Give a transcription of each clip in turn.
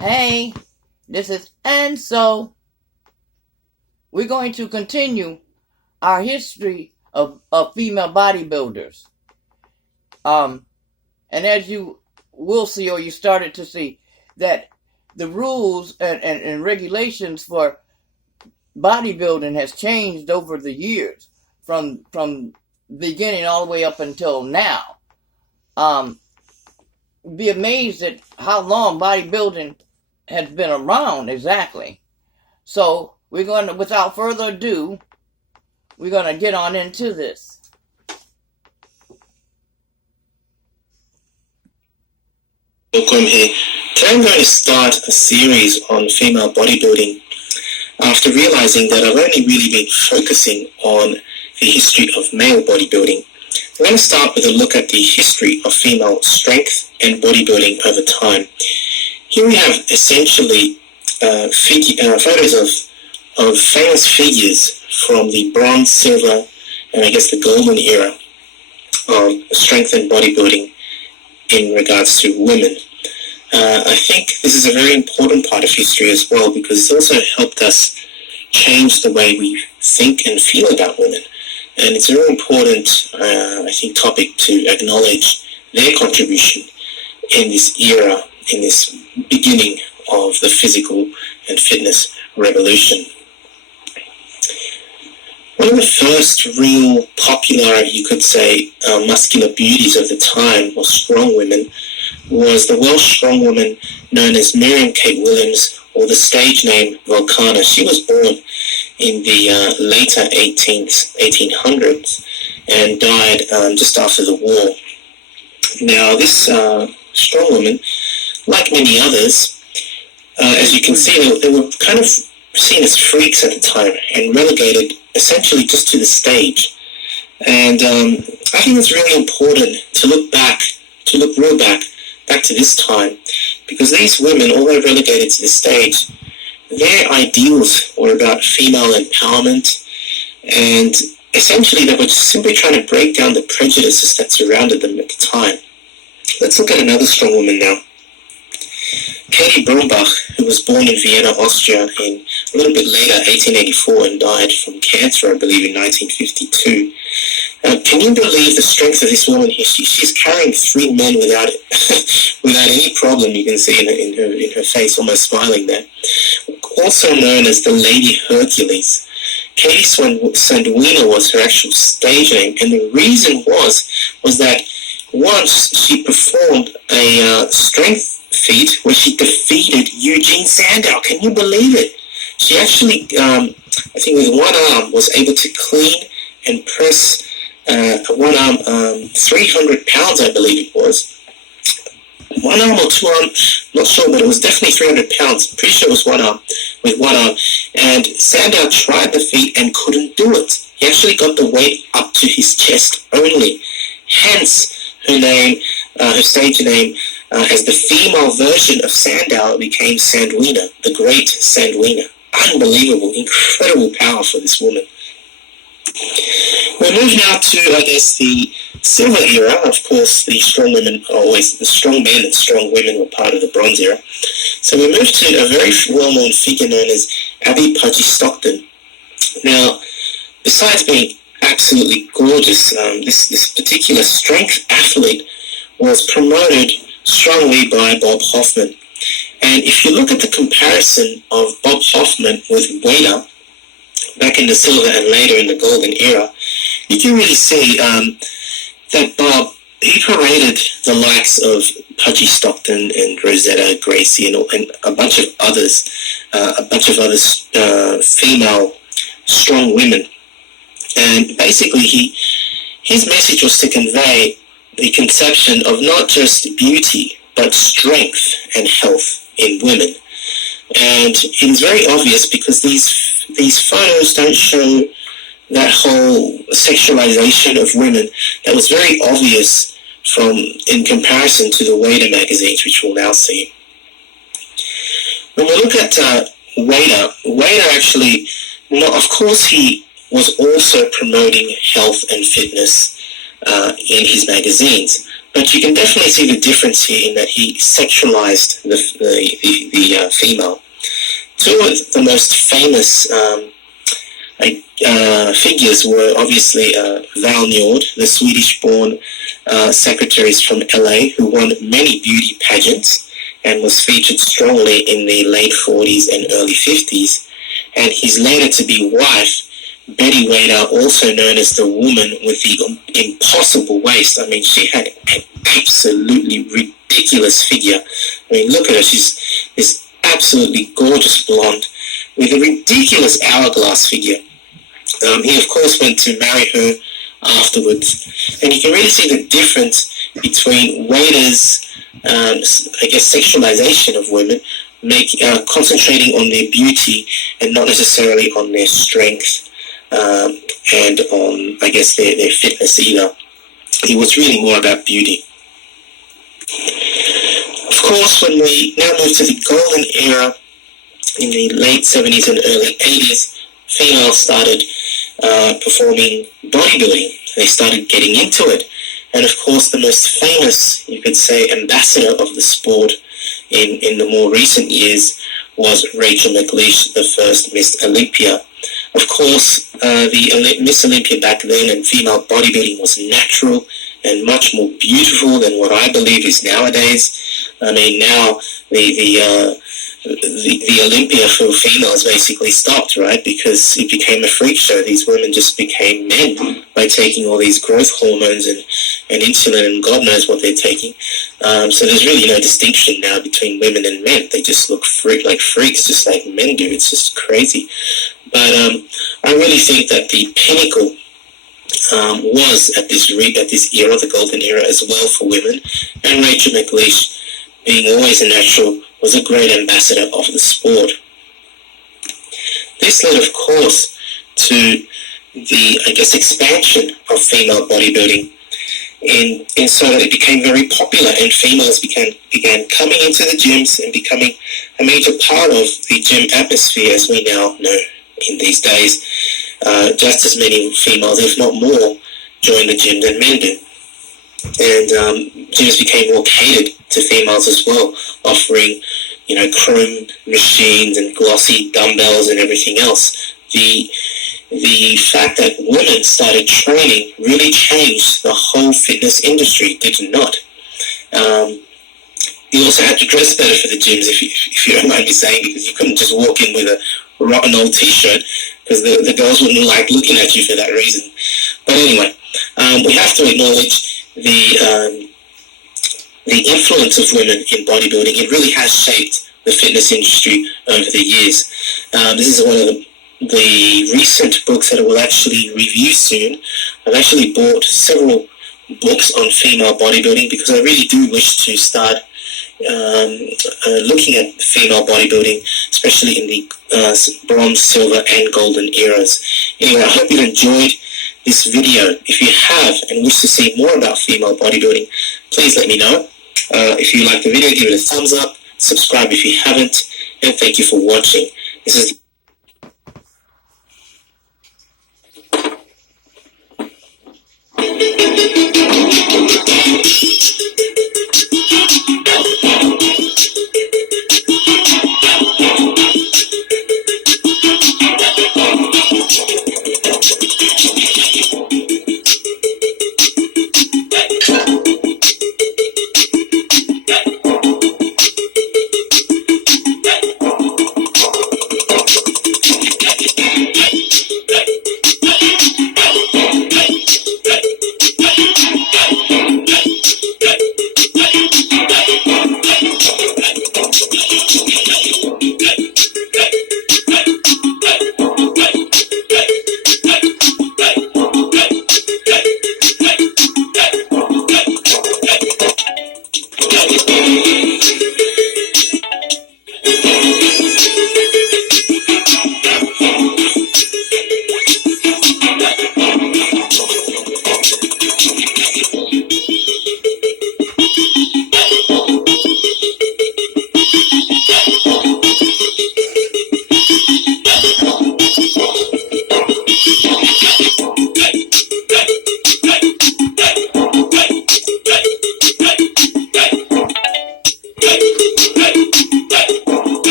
Hey, this is and so we're going to continue our history of female bodybuilders. And as you will see, or you started to see, that the rules and regulations for bodybuilding has changed over the years from beginning all the way up until now. Be amazed at how long bodybuilding has been around exactly. So we're going to, without further ado, we're going to get on into this. Welcome here. Today I'm going to start a series on female bodybuilding after realizing that I've only really been focusing on the history of male bodybuilding. I'm going to start with a look at the history of female strength and bodybuilding over time. Here we have essentially photos of famous figures from the bronze, silver, and I guess the golden era of strength and bodybuilding in regards to women. I think this is a very important part of history as well, because it's also helped us change the way we think and feel about women. And it's a very important, I think, topic to acknowledge their contribution in this era, in this beginning of the physical and fitness revolution. One of the first real popular, you could say, muscular beauties of the time, or strong women, was the Welsh strongwoman known as Miriam Kate Williams, or the stage name Vulcana. She was born in the later 1800s and died just after the war. Now, this strongwoman, like many others, as you can see, they were kind of seen as freaks at the time and relegated essentially just to the stage. And I think it's really important to look back to this time, because these women, although relegated to the stage, their ideals were about female empowerment, and essentially they were just simply trying to break down the prejudices that surrounded them at the time. Let's look at another strong woman now. Katie Brumbach, who was born in Vienna, Austria in a little bit later, 1884, and died from cancer, I believe, in 1952. Can you believe the strength of this woman here? She's carrying 3 men without any problem. You can see in her face, almost smiling there. Also known as the Lady Hercules. Katie Sandwina was her actual stage name, and the reason was that once she performed a strength feat where she defeated Eugene Sandow. Can you believe it? She actually, I think with one arm, was able to clean and press one arm 300 pounds, I believe it was. One arm or two arm, not sure, but it was definitely 300 pounds. Pretty sure it was one arm, with one arm. And Sandow tried the feat and couldn't do it. He actually got the weight up to his chest only. Hence, her name, her stage name, as the female version of Sandow, became Sandwina, the great Sandwina. Unbelievable, incredible power for this woman. We move now to, I guess, the silver era. Of course, the strong women are always, the strong men and strong women were part of the bronze era. So we move to a very well-known figure known as Abby Pudgy Stockton. Now, besides being absolutely gorgeous, this particular strength athlete was promoted strongly by Bob Hoffman. And if you look at the comparison of Bob Hoffman with Wader back in the silver and later in the golden era, you can really see that Bob, he paraded the likes of Pudgy Stockton and Rosetta Gracie and a bunch of others, female strong women. And basically his message was to convey the conception of not just beauty, but strength and health in women. And it's very obvious because these photos don't show that whole sexualization of women that was very obvious in comparison to the Wader magazines, which we'll now see. When we look at Wader actually, of course he was also promoting health and fitness in his magazines, But you can definitely see the difference here in that he sexualized the female. Two of the most famous figures were obviously Val Nord, the Swedish-born secretaries from LA, who won many beauty pageants and was featured strongly in the late 40s and early 50s. And his later-to-be wife, Betty Wader, also known as the woman with the impossible waist. I mean, she had an absolutely ridiculous figure. I mean, look at her. She's this absolutely gorgeous blonde with a ridiculous hourglass figure. He, of course, went to marry her afterwards. And you can really see the difference between Wader's, I guess, sexualization of women, concentrating on their beauty and not necessarily on their strength and on, I guess, their fitness either. It was really more about beauty. Of course, when we now move to the golden era in the late 70s and early 80s, females started performing bodybuilding. They started getting into it. And of course, the most famous, you could say, ambassador of the sport in the more recent years was Rachel McLeish, the first Miss Olympia. Of course, the Miss Olympia back then and female bodybuilding was natural and much more beautiful than what I believe is nowadays. I mean, now the Olympia for females basically stopped, right? Because it became a freak show. These women just became men by taking all these growth hormones and insulin and God knows what they're taking. So there's really no distinction now between women and men. They just look like freaks, just like men do. It's just crazy. But I really think that the pinnacle was at this era, the golden era, as well for women. And Rachel McLeish, being always a natural, was a great ambassador of the sport. This led, of course, to the, I guess, expansion of female bodybuilding in so that it became very popular and females began coming into the gyms and becoming a major part of the gym atmosphere as we now know in these days. Just as many females, if not more, join the gym than men do. And gyms became more catered to females as well, offering, chrome machines and glossy dumbbells and everything else. The fact that women started training really changed the whole fitness industry, did it not? You also had to dress better for the gyms, if you don't mind me saying, because you couldn't just walk in with a rotten old t-shirt, because the girls wouldn't like looking at you for that reason. But anyway, we have to acknowledge the influence of women in bodybuilding. It really has shaped the fitness industry over the years. This is one of the recent books that I will actually review soon. I've actually bought several books on female bodybuilding because I really do wish to start looking at female bodybuilding, especially in the bronze, silver, and golden eras. Anyway, I hope you enjoyed this video. If you have and wish to see more about female bodybuilding, please let me know. If you like the video, give it a thumbs up, subscribe if you haven't, and thank you for watching. This is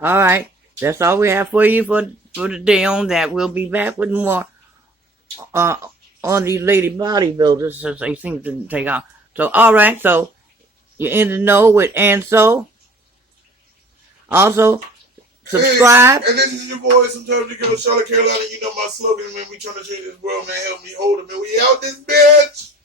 All right. That's all we have for you for today on that. We'll be back with more on these lady bodybuilders since they seem to take off. So, all right. So, you're in the know with Anso. Also, subscribe. Hey, and this is your boy, sometimes you go to Charlotte, Carolina. You know my slogan, man. We trying to change this world, man. Help me hold it, man. We out this bitch.